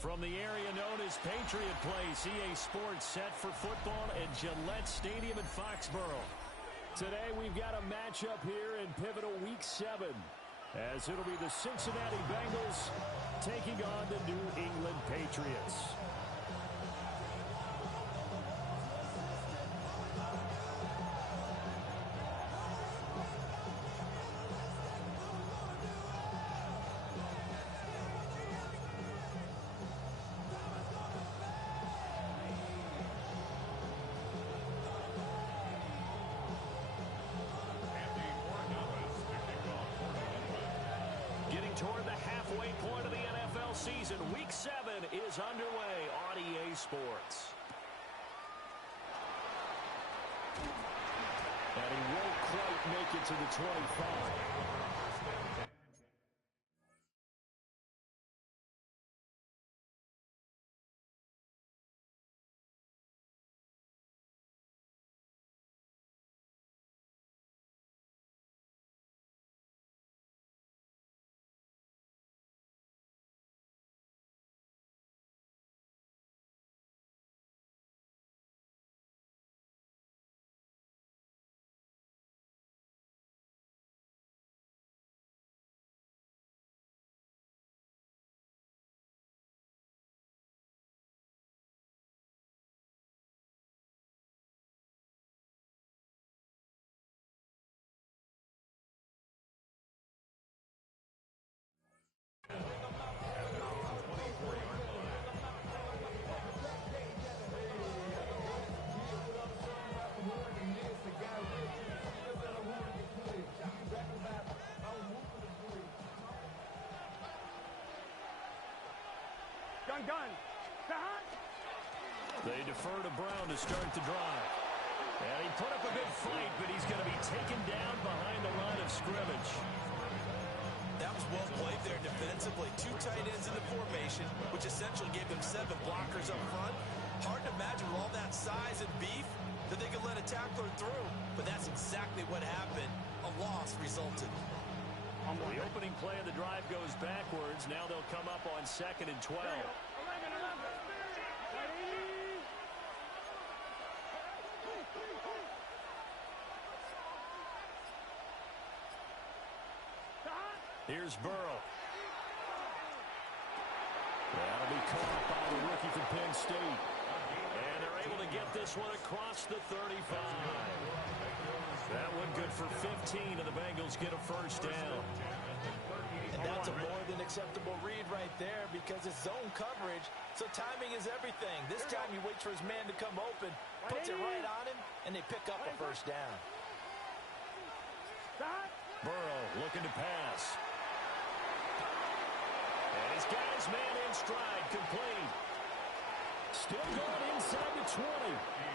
From the area known as Patriot Place, EA Sports set for football at Gillette Stadium in Foxborough. Today we've got a matchup here in pivotal Week 7, as it'll be the Cincinnati Bengals taking on the New England Patriots. Toward the halfway point of the NFL season, Week 7 is underway on EA Sports. And he won't quite make it to the 25. They defer to Brown to start the drive. And he put up a good fight, but he's going to be taken down behind the line of scrimmage. That was well played there defensively. 2 tight ends in the formation, which essentially gave them 7 blockers up front. Hard to imagine with all that size and beef that they could let a tackler through. But that's exactly what happened. A loss resulted. The opening play of the drive goes backwards. Now they'll come up on 2nd and 12. Here's Burrow. That'll be caught by the rookie from Penn State. And they're able to get this one across the 35. That one good for 15, and the Bengals get a first down. And that's a more than acceptable read right there because it's zone coverage, so timing is everything. This time he waits for his man to come open, puts it right on him, and they pick up a first down. Burrow looking to pass. And he's got his man in stride, complete. Still going inside the 20.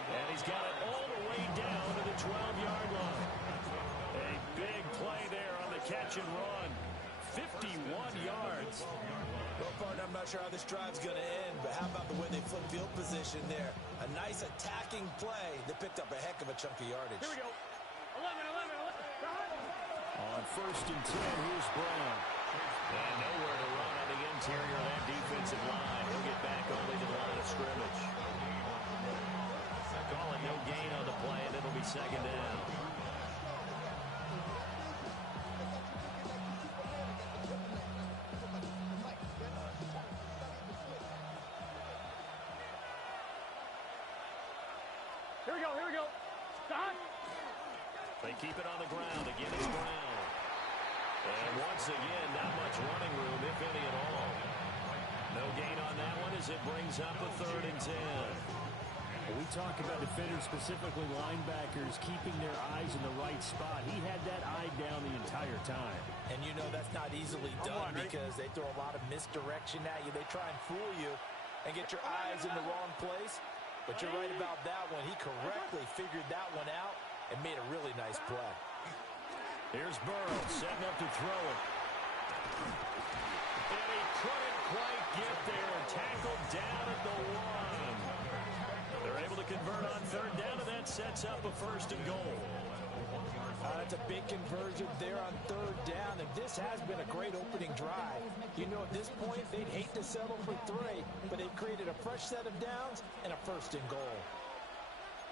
And he's got it all the way down to the 12-yard line. A big play there on the catch and run. 51 yards. Well, partner, I'm not sure how this drive's going to end, but how about the way they flip field position there? A nice attacking play that picked up a heck of a chunk of yardage. Here we go. 11. On 1st and 10, here's Brown. And nowhere to run on the interior of that defensive line. He'll get back only to the line of scrimmage. Calling no gain on the play, and it'll be 2nd down. Here we go. Stop. They keep it on the ground. Again, it's Brown. And once again, not much running room, if any at all. No gain on that one as it brings up a 3rd and 10. When we talk about defenders, specifically linebackers, keeping their eyes in the right spot. He had that eye down the entire time. And you know that's not easily done because they throw a lot of misdirection at you. They try and fool you and get your eyes in the wrong place. But you're right about that one. He correctly figured that one out and made a really nice play. Here's Burrow setting up to throw it. And he couldn't quite get there. Tackled down at the 1. They're able to convert on 3rd down, and that sets up a 1st and goal. That's a big conversion there on third down, and this has been a great opening drive. You know, at this point, they'd hate to settle for 3, but they've created a fresh set of downs and a first and goal.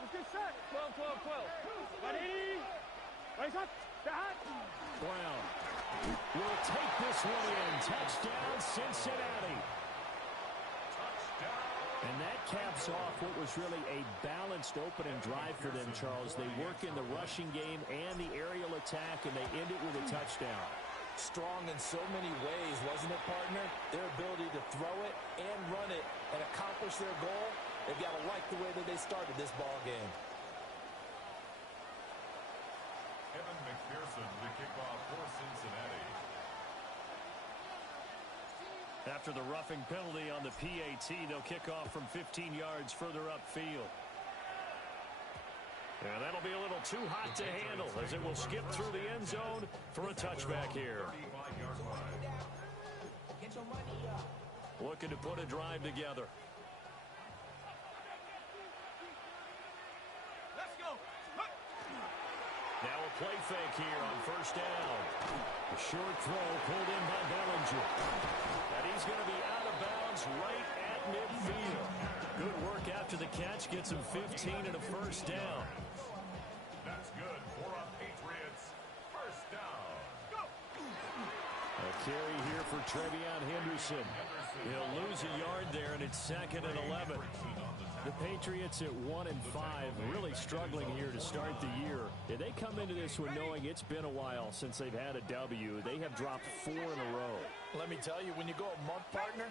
Let's get set. 12, 12, 12. Ready? Raise up. Brown will take this one in. Touchdown, Cincinnati. And that caps off what was really a balanced opening drive for them, Charles. They work in the rushing game and the aerial attack, and they end it with a touchdown. Strong in so many ways, wasn't it, partner? Their ability to throw it and run it and accomplish their goal, they've got to like the way that they started this ball game. Evan McPherson, the kickoff for Cincinnati. After the roughing penalty on the PAT, they'll kick off from 15 yards further upfield. And that'll be a little too hot to handle as it will skip through the end zone for a touchback here. Looking to put a drive together. Let's go. Now a play fake here on first down. A short throw pulled in by Bellinger. And he's going to be out of bounds right at midfield. Good work after the catch. Gets him 15 and a first down. That's good for a Patriots first down. Go. A carry here for Trevion Henderson. He'll lose a yard there, and it's 2nd and 11. The Patriots at 1-5, really struggling here to start the year. Yeah, they come into this one knowing it's been a while since they've had a W. They have dropped 4 in a row. Let me tell you, when you go a month, partner,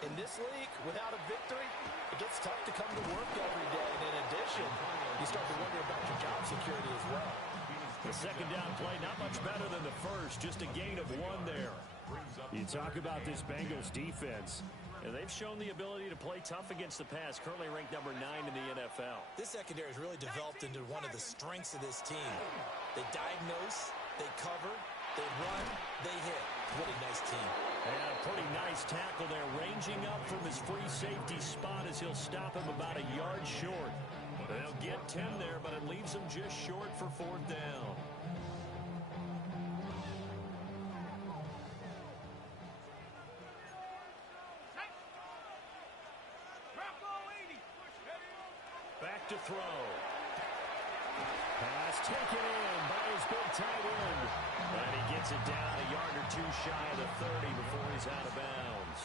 in this league, without a victory, it gets tough to come to work every day. And in addition, you start to wonder about your job security as well. The second down play, not much better than the first, just a gain of 1 there. You talk about this Bengals defense. And they've shown the ability to play tough against the pass, currently ranked number 9 in the NFL. This secondary has really developed into one of the strengths of this team. They diagnose, they cover, they run, they hit. What a nice team. And a pretty nice tackle there, ranging up from his free safety spot as he'll stop him about a yard short. They'll get 10 there, but it leaves them just short for 4th down. Back to throw. Pass taken in by his big tight end. And he gets it down a yard or 2 shy of the 30 before he's out of bounds.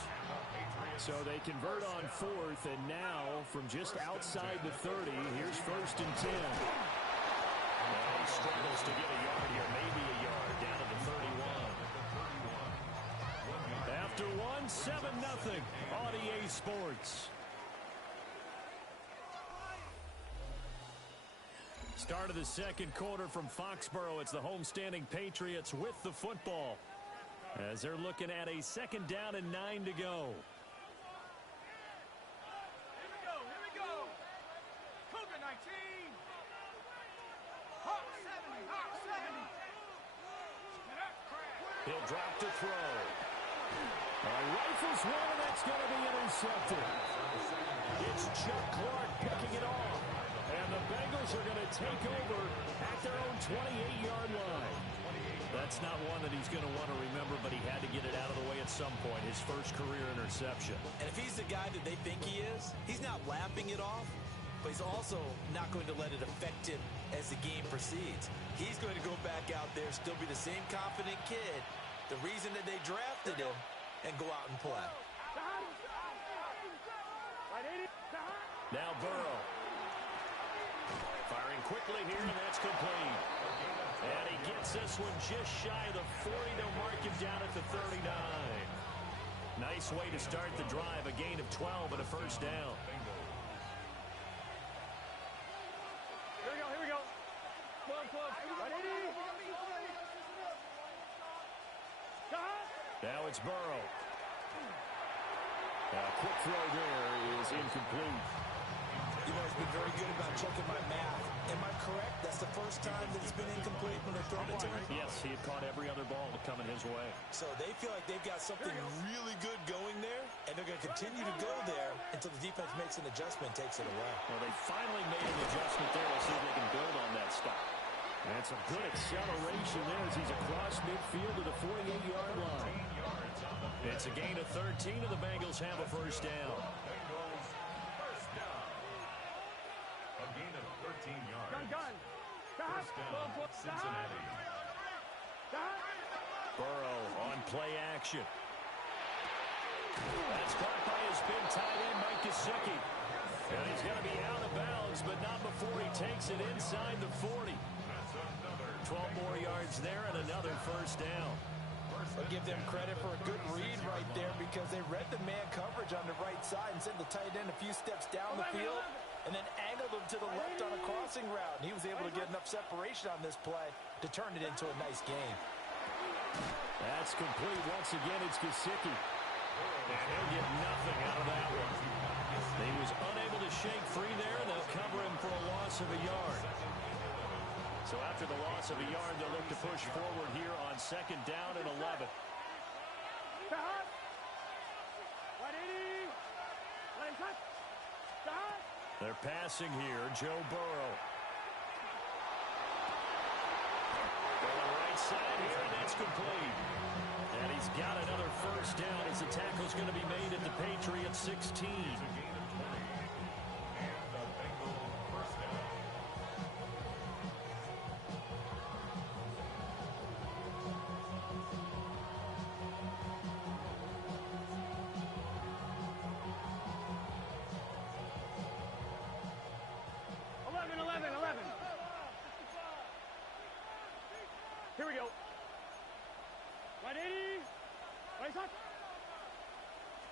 So they convert on 4th, and now from just outside the 30, here's 1st and 10. And he struggles to get a yard here, maybe a yard, down to the 31. After 7-0 on EA Sports. Start of the second quarter from Foxborough. It's the homestanding Patriots with the football as they're looking at a 2nd down and 9 to go. Here we go. Cougar 19. Hawk 70. Hawk 70. He'll drop to throw. Rifles one, and that's going to be intercepted. It's Chuck Clark picking it off. And the Bengals are going to take over at their own 28-yard line. That's not one that he's going to want to remember, but he had to get it out of the way at some point, his first career interception. And if he's the guy that they think he is, he's not lapping it off, but he's also not going to let it affect him as the game proceeds. He's going to go back out there, still be the same confident kid, the reason that they drafted him, and go out and play. Now Burrow. Firing quickly here, and that's complete. And he gets this one just shy of the 40. They'll mark him down at the 39. Nice way to start the drive, a gain of 12 and a first down. Here we go. 12, 12. Ready? Now it's Burrow. A quick throw there is incomplete. You know, he's been very good about checking my math. Am I correct? That's the first time that it's been incomplete when they're throwing it to him? Yes, he had caught every other ball coming his way. So they feel like they've got something really good going there, and they're going to continue to go there until the defense makes an adjustment and takes it away. Well, they finally made an adjustment there. We'll see if they can build on that stop. And some good acceleration there as he's across midfield to the 48-yard line. It's a gain of 13, and the Bengals have a first down. Bengals first down. A gain of 13 yards. Gun. First down, Cincinnati. Burrow on play action. That's caught by his big tight end, Mike Gesicki. And he's going to be out of bounds, but not before he takes it inside the 40. 12 more yards there and another first down. I'll give them credit for a good read right there because they read the man coverage on the right side and sent the tight end a few steps down the field and then angled him to the left on a crossing route. And he was able to get enough separation on this play to turn it into a nice game. That's complete. Once again, it's Gesicki. And he'll get nothing out of that one. He was unable to shake free there, and they'll cover him for a loss of a yard. So after the loss of a yard, they'll look to push forward here on second down and 11. They're passing here, Joe Burrow. Going right side here, and that's complete. And he's got another first down as the tackle's going to be made at the Patriots 16. Here we go. 180. Right side.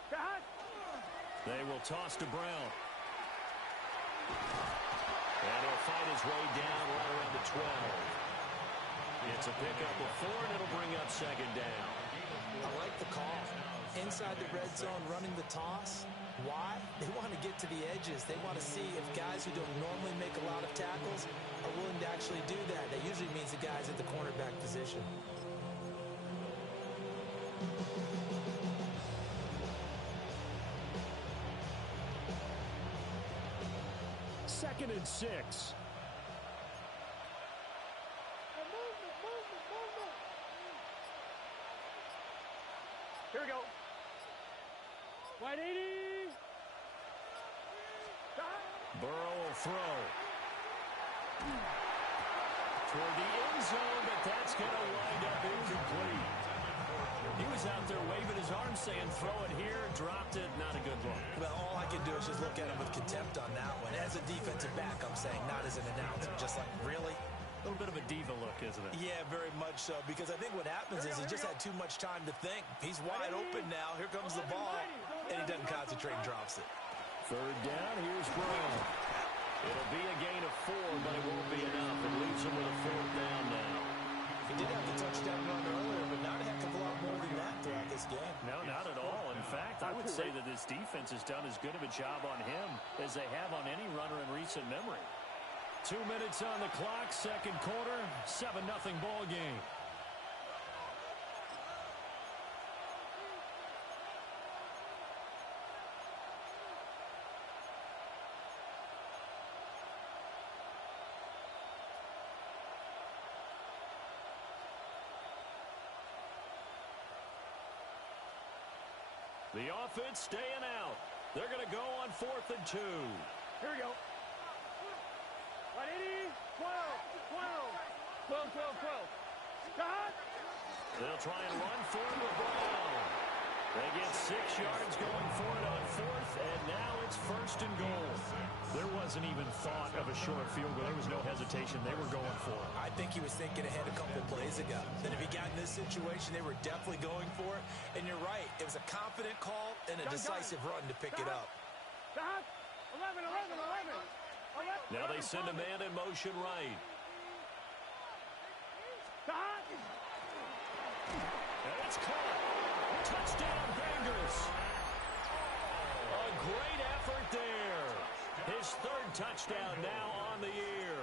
Back. They will toss to Brown. And he'll find his way down right around the 12. It's a pickup of 4, and it'll bring up second down. I like the call. Inside the red zone, running the toss. Why? They want to get to the edges. They want to see if guys who don't normally make a lot of tackles are willing to actually do that. That usually means the guys at the cornerback position. Second and 6. Here we go. 180. Burrow will throw. Toward the end zone, but that's going to wind up incomplete. He was out there waving his arms saying, throw it here, dropped it, not a good look. Well, all I can do is just look at him with contempt on that one. As a defensive back, I'm saying, not as an announcer. Just like, really? A little bit of a diva look, isn't it? Yeah, very much so, because I think what happens is he just had too much time to think. He's wide open now. Here comes the ball, and he doesn't concentrate and drops it. Third down, here's Brown. It'll be a gain of 4, but it won't be enough. It leaves him with a fourth down now. He did have the touchdown run earlier, but not a heck of a lot more than that throughout this game. No, not at all. In fact, I would say that this defense has done as good of a job on him as they have on any runner in recent memory. 2 minutes on the clock, second quarter, 7-0 ball game. The offense staying out. They're going to go on 4th and 2. Here we go. 180. 12. Stop. They'll try and run for it with Brown. They get 6 yards going for it on 4th, and now it's 1st and goal. There wasn't even thought of a short field goal. There was no hesitation. They were going for it. I think he was thinking ahead a couple of plays ago. That if he got in this situation, they were definitely going for it. And you're right. It was a confident call and a decisive run to pick it up. Stop. 11. Now they send a man in motion right. Stop. And it's caught. Touchdown, Bengals. A great effort there. His 3rd touchdown now on the year.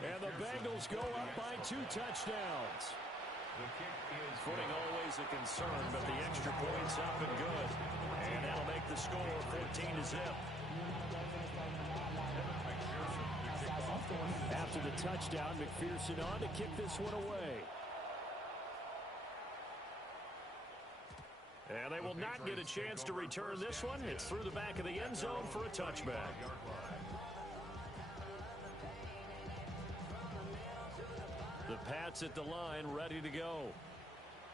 And the Bengals go up by 2 touchdowns. Footing always a concern, but the extra point's up and good. And that'll make the score 14-0. After the touchdown. McPherson on to kick this one away. And they will not get a chance to return this one. It's through the back of the end zone for a touchback. The Pats at the line, ready to go.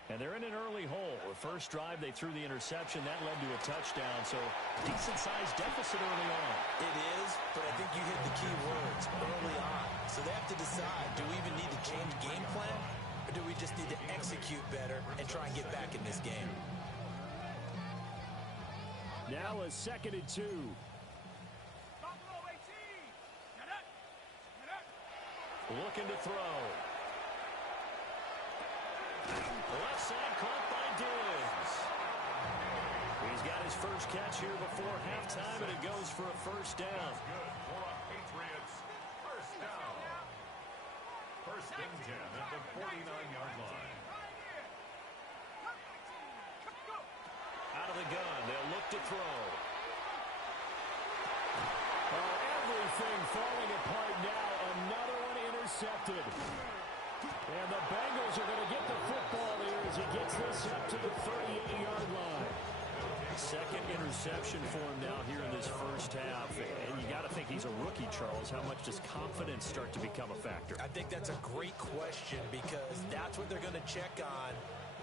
And they're in an early hole. The first drive, they threw the interception. That led to a touchdown, so decent-sized deficit early on. It is, but I think you hit the key words early on. So they have to decide, do we even need to change game plan, or do we just need to execute better and try and get back in this game? Now a 2nd and 2. Looking to throw. Left side caught by Diggs. He's got his first catch here before halftime, and it goes for a first down. Good for a Patriots first down. 1st and 10 at the 49-yard line. Out of the gun, they'll look to throw. Oh, everything falling apart now. Another one intercepted. And the Bengals are going to get the football here as he gets this up to the 38-yard line. 2nd interception for him now here in this first half. And you got to think he's a rookie, Charles. How much does confidence start to become a factor? I think that's a great question because that's what they're going to check on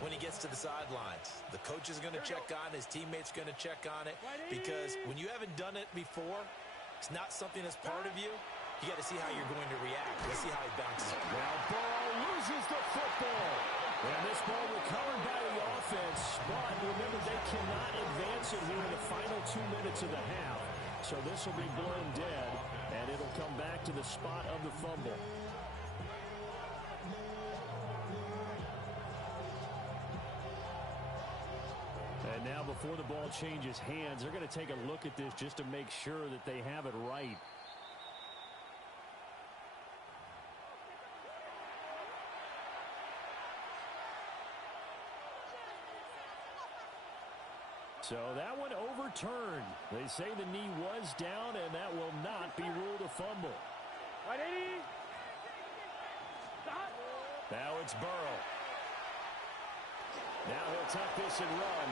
when he gets to the sidelines. The coach is going to check on, his teammates are going to check on it, because when you haven't done it before, it's not something that's part of you. You got to see how you're going to react. Let's see how he bounces. Now Burrow loses the football. And this ball recovered by the offense. But remember, they cannot advance it here in the final 2 minutes of the half. So this will be blown dead, and it'll come back to the spot of the fumble. And now before the ball changes hands, they're going to take a look at this just to make sure that they have it right. So that one overturned. They say the knee was down, and that will not be ruled a fumble. Right, 80. Stop. Now it's Burrow. Now he'll tuck this and run.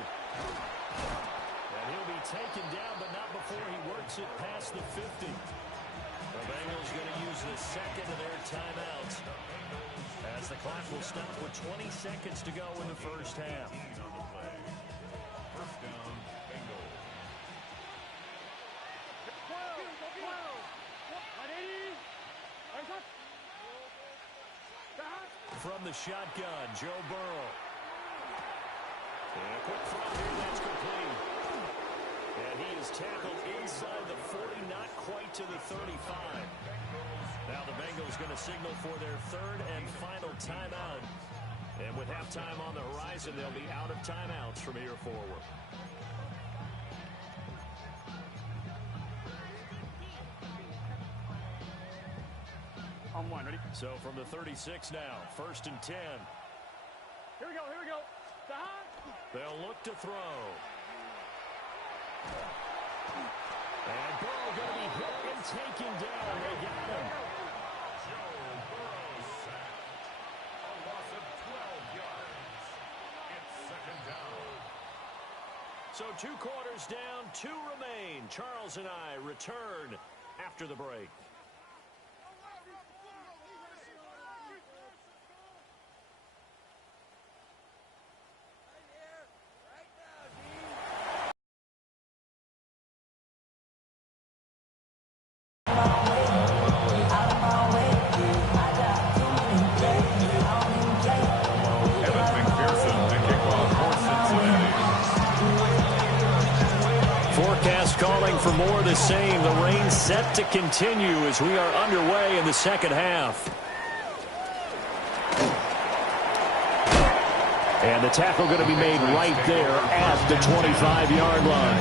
And he'll be taken down, but not before he works it past the 50. The Bengals going to use the 2nd of their timeouts, as the clock will stop with 20 seconds to go in the first half. First down, Bengals. 12. From the shotgun, Joe Burrow. And a quick throw here, that's complete. And he is tackled inside the 40, not quite to the 35. Now the Bengals going to signal for their 3rd and final timeout. And with halftime on the horizon, they'll be out of timeouts from here forward. On 1, ready? So from the 36 now, 1st and 10. Here we go, here we go. Stop. They'll look to throw. And Burrow going to be hit and taken down. They got him. Joe Burrow sacked. A loss of 12 yards. It's 2nd down. So 2 quarters down, 2 remain. Charles and I return after the break. Forecast calling for more of the same. The rain set to continue as we are underway in the second half. And the tackle going to be made right there at the 25-yard line.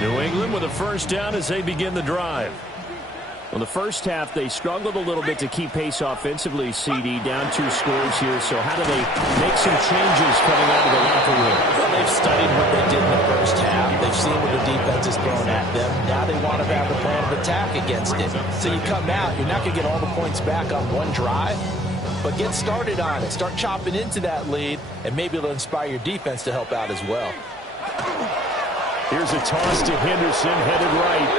New England with a first down as they begin the drive. Well, the first half, they struggled a little bit to keep pace offensively, CD, down 2 scores here. So how do they make some changes coming out of the locker room? Well, they've studied what they did in the first half. They've seen what the defense is throwing at them. Now they want to have a plan of attack against it. So you come out, you're not going to get all the points back on one drive, but get started on it. Start chopping into that lead, and maybe it'll inspire your defense to help out as well. Here's a toss to Henderson, headed right.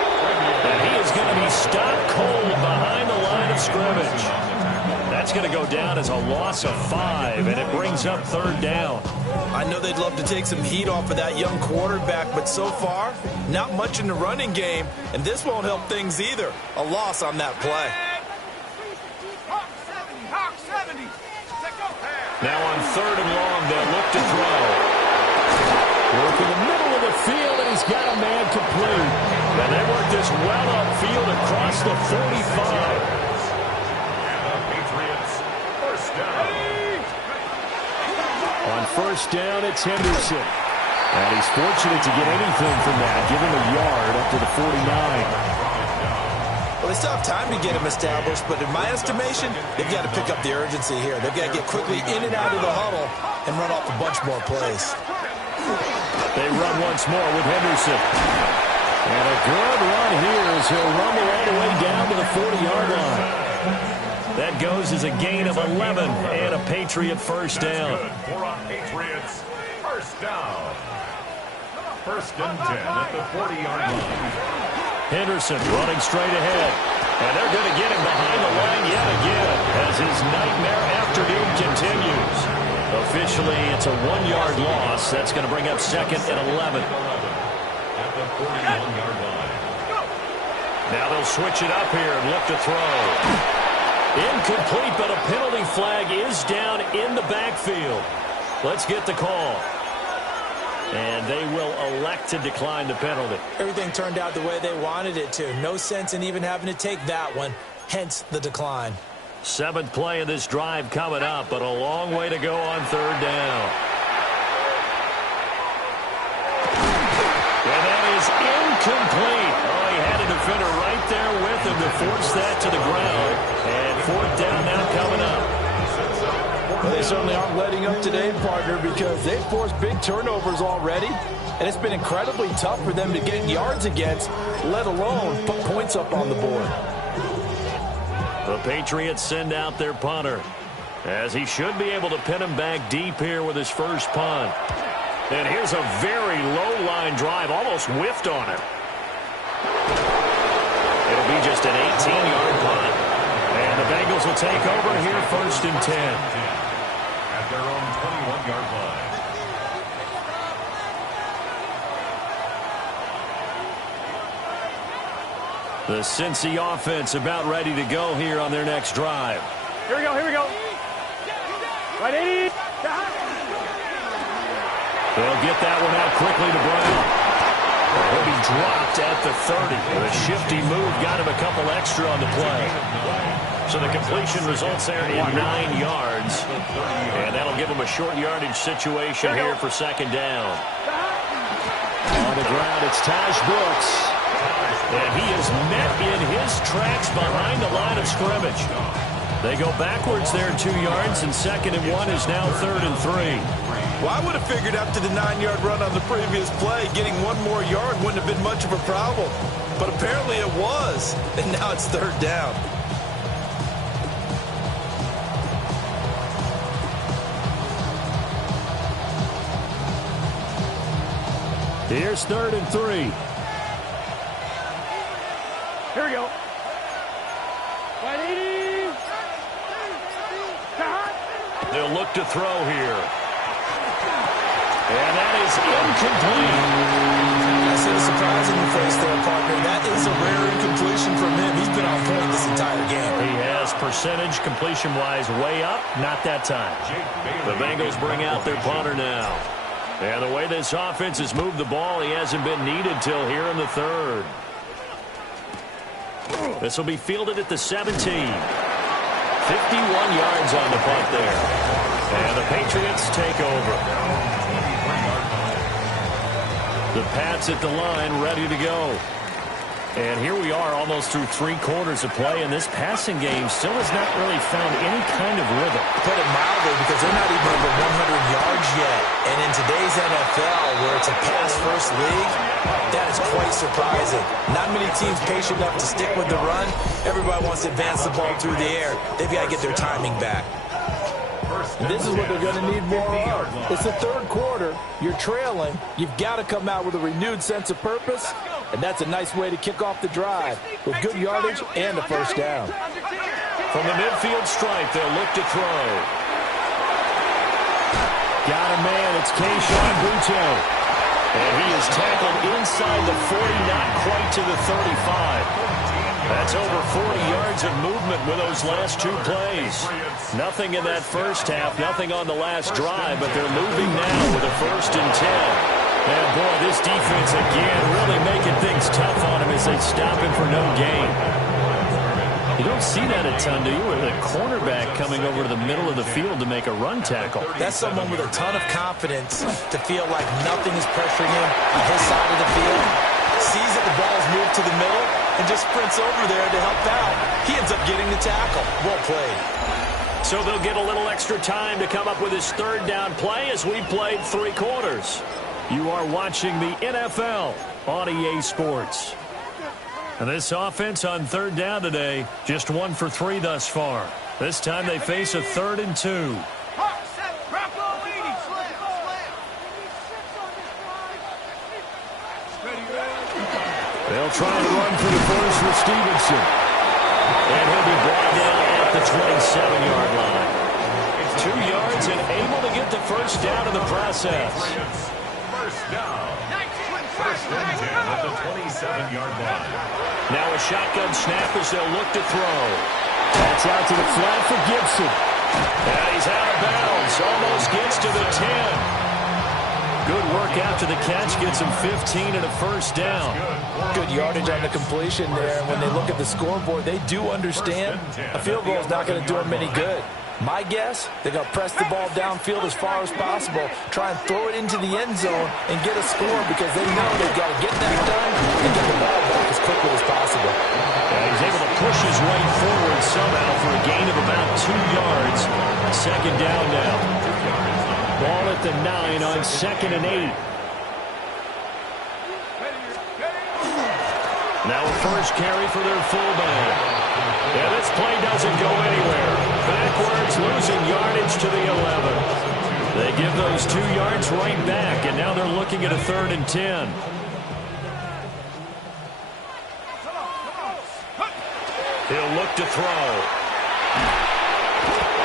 And he is going to be stopped cold behind the line of scrimmage. That's going to go down as a loss of 5, and it brings up 3rd down. I know they'd love to take some heat off of that young quarterback, but so far, not much in the running game, and this won't help things either. A loss on that play. Now on 3rd and long, they'll look to throw. Work in the middle of the field, and he's got a man complete. And they work this well upfield across the 45. On 1st down, it's Henderson. And he's fortunate to get anything from that. Give him a yard up to the 49. Well, they still have time to get him established, but in my estimation, they've got to pick up the urgency here. They've got to get quickly in and out of the huddle and run off a bunch more plays. They run once more with Henderson. And a good run here as he'll rumble all the way down to the 40-yard line. That goes as a gain of 11 and a Patriot 1st down. For a Patriots 1st down. 1st and 10 at the 40-yard line. Henderson running straight ahead. And they're going to get him behind the line yet again as his nightmare afternoon continues. Officially, it's a 1-yard loss. That's going to bring up 2nd and 11. At the 41-yard line. Now they'll switch it up here and look to throw. Incomplete, but a penalty flag is down in the backfield. Let's get the call. And they will elect to decline the penalty. Everything turned out the way they wanted it to. No sense in even having to take that one, hence the decline. 7th play of this drive coming up, but a long way to go on 3rd down. And that is incomplete. Oh, he had a defender right there with him to force that to the ground. And 4th down now coming up. Well, they certainly aren't letting up today, partner, because they've forced big turnovers already. And it's been incredibly tough for them to get yards against, let alone put points up on the board. The Patriots send out their punter, as he should be able to pin him back deep here with his first punt. And here's a very low-line drive, almost whiffed on him. It'll be just an 18-yard punt. And the Bengals will take over here 1st and 10. At their own 21-yard line. The Cincy offense about ready to go here on their next drive. Here we go, here we go. Right, 80. They'll get that one out quickly to Brown. He'll be dropped at the 30. The shifty move got him a couple extra on the play. So the completion results there in 9 yards. And that'll give him a short yardage situation here for 2nd down. On the ground, it's Taj Brooks. And he is met in his tracks behind the line of scrimmage. They go backwards there 2 yards, and 2nd and 1 is now 3rd and 3. Well, I would have figured after the 9-yard run on the previous play, getting 1 more yard wouldn't have been much of a problem. But apparently it was, and now it's 3rd down. Here's 3rd and 3. Here we go. Right, 80. They'll look to throw here. And that is incomplete. I see the surprise in your face there, partner. That is a rare incompletion from him. He's been on point this entire game. He has percentage completion-wise way up. Not that time. The Bengals bring out their punter now. And the way this offense has moved the ball, he hasn't been needed till here in the 3rd. This will be fielded at the 17. 51 yards on the punt there. And the Patriots take over. The Pats at the line, ready to go. And here we are almost through 3 quarters of play, and this passing game still has not really found any kind of rhythm. Put it mildly, because they're not even over 100 yards yet. And in today's NFL, where it's a pass-first league, that is quite surprising. Not many teams patient enough to stick with the run. Everybody wants to advance the ball through the air. They've got to get their timing back. And this is what they're going to need more of. It's the third quarter. You're trailing. You've got to come out with a renewed sense of purpose. And that's a nice way to kick off the drive with good yardage and a first down. From the midfield stripe, they'll look to throw. Got a man. It's Kayshon Boutte. And he is tackled inside the 40, not quite to the 35. That's over 40 yards of movement with those last 2 plays. Nothing in that first half, nothing on the last drive, but they're moving now with a 1st and 10. And boy, this defense again really making things tough on him as they stop him for no gain. You don't see that a ton, do you? With a cornerback coming over to the middle of the field to make a run tackle. That's someone with a ton of confidence to feel like nothing is pressuring him on his side of the field. Sees that the ball is moved to the middle and just sprints over there to help out. He ends up getting the tackle. Well played. So they'll get a little extra time to come up with his 3rd down play as we played 3 quarters. You are watching the NFL on EA Sports. And this offense on 3rd down today, just 1 for 3 thus far. This time they face a 3rd and 2. They'll try and run for the first with Stevenson. And he'll be brought down at the 27-yard line. 2 yards and able to get the first down in the process. First down. First and 10 at the 27-yard line. Now a shotgun snap as they'll look to throw. That's out to the flat for Gibson. And he's out of bounds. Almost gets to the 10. Good work after the catch. Gets him 15 and a first down. Good yardage on the completion there. When they look at the scoreboard, they do understand a field goal is not going to do them any good. My guess, they're going to press the ball downfield as far as possible, try and throw it into the end zone and get a score because they know they've got to get that done and get the ball back as quickly as possible. He's able to push his way forward somehow for a gain of about 2 yards. 2nd down now. Ball at the 9 on 2nd and 8. Now a first carry for their fullback. Yeah, this play doesn't go anywhere. Backwards, losing yardage to the 11. They give those 2 yards right back, and now they're looking at a 3rd and 10. He'll look to throw.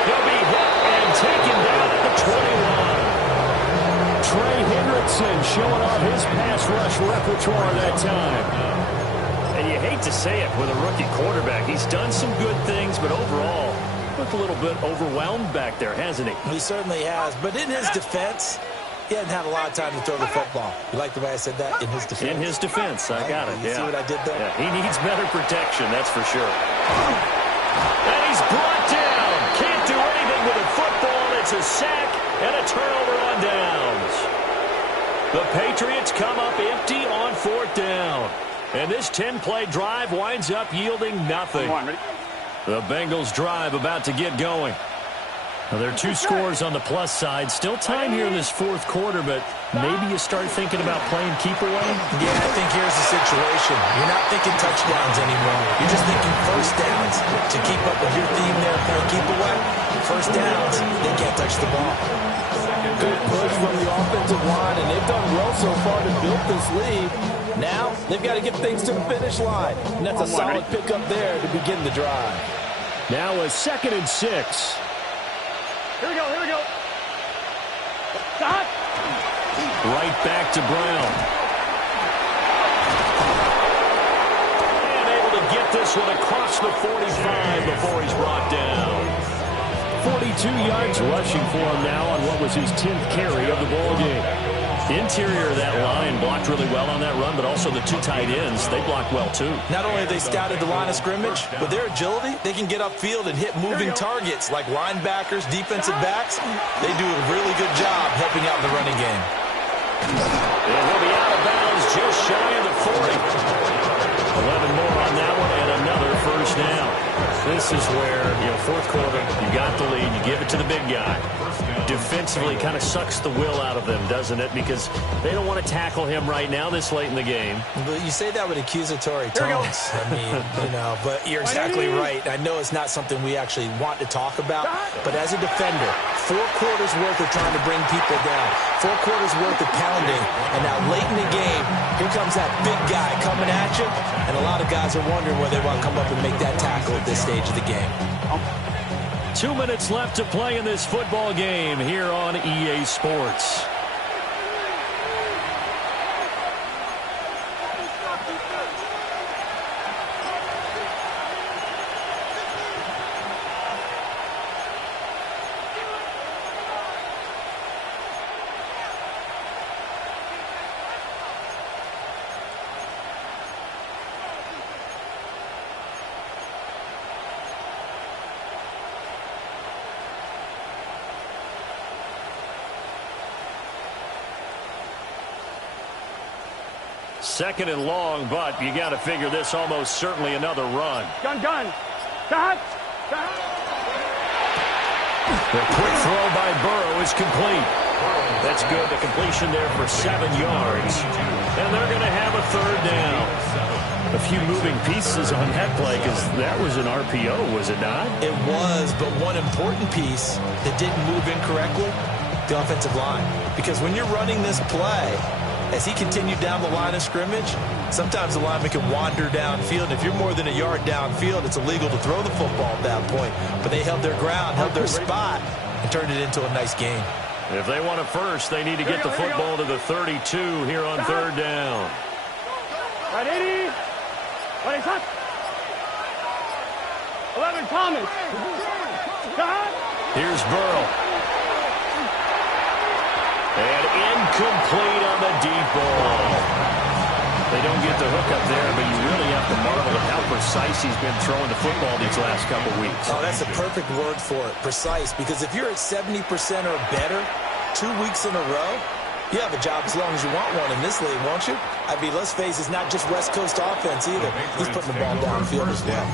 He'll be hit and taken down at the 21. Trey Hendrickson showing off his pass rush repertoire that time. And you hate to say it with a rookie quarterback. He's done some good things, but overall, looked a little bit overwhelmed back there, hasn't he? He certainly has. But in his defense, he hasn't had a lot of time to throw the football. You like the way I said that? In his defense. In his defense. I got it. You see what I did there? Yeah, he needs better protection, that's for sure. And he's brought down. Can't do anything with a football. It's a sack and a turnover on downs. The Patriots come up empty on 4th down. And this 10-play drive winds up yielding nothing. The Bengals drive about to get going. Now, there are 2 scores on the plus side. Still time here in this 4th quarter, but maybe you start thinking about playing keep away? Yeah, I think here's the situation. You're not thinking touchdowns anymore. You're just thinking first downs. To keep up with your theme there, playing keep away, first downs, they can't touch the ball. Good push from the offensive line, and they've done well so far to build this lead. Now, they've got to get things to the finish line. And that's a solid pickup there to begin the drive. Now a 2nd and 6. Here we go, here we go. Stop. Right back to Brown. And able to get this one across the 45 before he's brought down. 42 yards rushing for him now on what was his 10th carry of the ballgame. Interior of that line blocked really well on that run, but also the 2 tight ends, they blocked well too. Not only have they scouted the line of scrimmage, but their agility, they can get upfield and hit moving targets like linebackers, defensive backs. They do a really good job helping out in the running game. And he'll be out of bounds just shy of the 40. 11 this is where, fourth quarter, you got the lead, you give it to the big guy. Defensively kind of sucks the will out of them, doesn't it? Because they don't want to tackle him right now this late in the game. But you say that with accusatory tones. I mean, but you're exactly right. I know it's not something we actually want to talk about, but as a defender, 4 quarters worth of trying to bring people down, 4 quarters worth of pounding, and now late in the game, here comes that big guy coming at you, and a lot of guys are wondering whether they want to come up and make that tackle at this stage of the game. 2 minutes left to play in this football game here on EA Sports. Second and long, but you got to figure this almost certainly another run. Gun. Cut. The quick throw by Burrow is complete. That's good. The completion there for 7 yards. And they're going to have a third down. A few moving pieces on that play because that was an RPO, was it not? It was, but one important piece that didn't move incorrectly, the offensive line. Because when you're running this play, as he continued down the line of scrimmage, sometimes the lineman can wander downfield. If you're more than a yard downfield, it's illegal to throw the football at that point. But they held their ground, held their spot, and turned it into a nice game. If they want it first, they need to get the football to the 32 here on third down. Right, 80. Right, hot. 11, Thomas. Here's Burrow. And incomplete on the deep ball. They don't get the hook up there, but you really have to marvel at how precise he's been throwing the football these last couple weeks. Oh, that's the perfect word for it, precise, because if you're at 70% or better 2 weeks in a row, you have a job as long as you want one in this league, won't you? I mean, let's face it, it's not just West Coast offense either. He's putting the ball downfield as well.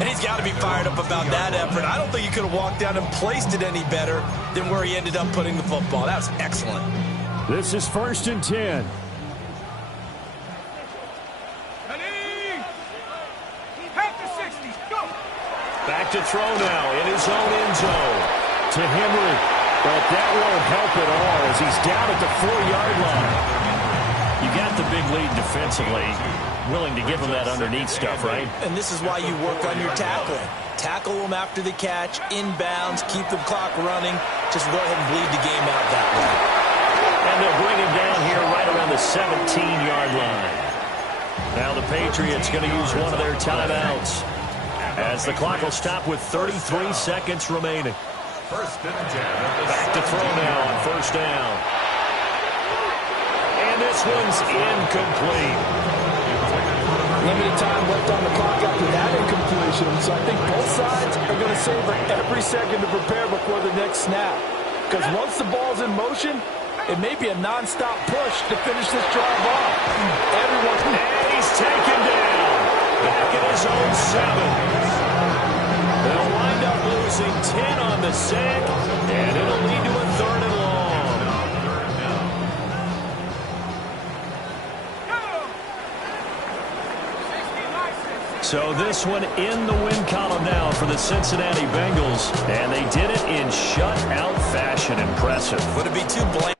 And he's got to be fired up about that effort. I don't think he could have walked down and placed it any better than where he ended up putting the football. That was excellent. This is 1st and 10. Back to throw now in his own end zone to Henry. But that won't help at all as he's down at the 4-yard line. You got the big lead defensively. Willing to give him that underneath stuff, right? And this is why you work on your tackling. Tackle them after the catch, inbounds, keep the clock running. Just go ahead and bleed the game out that way. And they'll bring him down here right around the 17-yard line. Now the Patriots going to use one of their timeouts as the clock will stop with 33 seconds remaining. 1st and 10. Back to throw now on 1st down. And this one's incomplete. Limited time left on the clock after that incompletion, so I think both sides are going to savor every second to prepare before the next snap. Because once the ball's in motion, it may be a non-stop push to finish this drive off. And he's taken down. Back at his own 7. They'll wind up losing 10 on the sack, and it'll lead to a 3rd and long. So this one in the win column now for the Cincinnati Bengals, and they did it in shutout fashion. Impressive. Would it be too blank?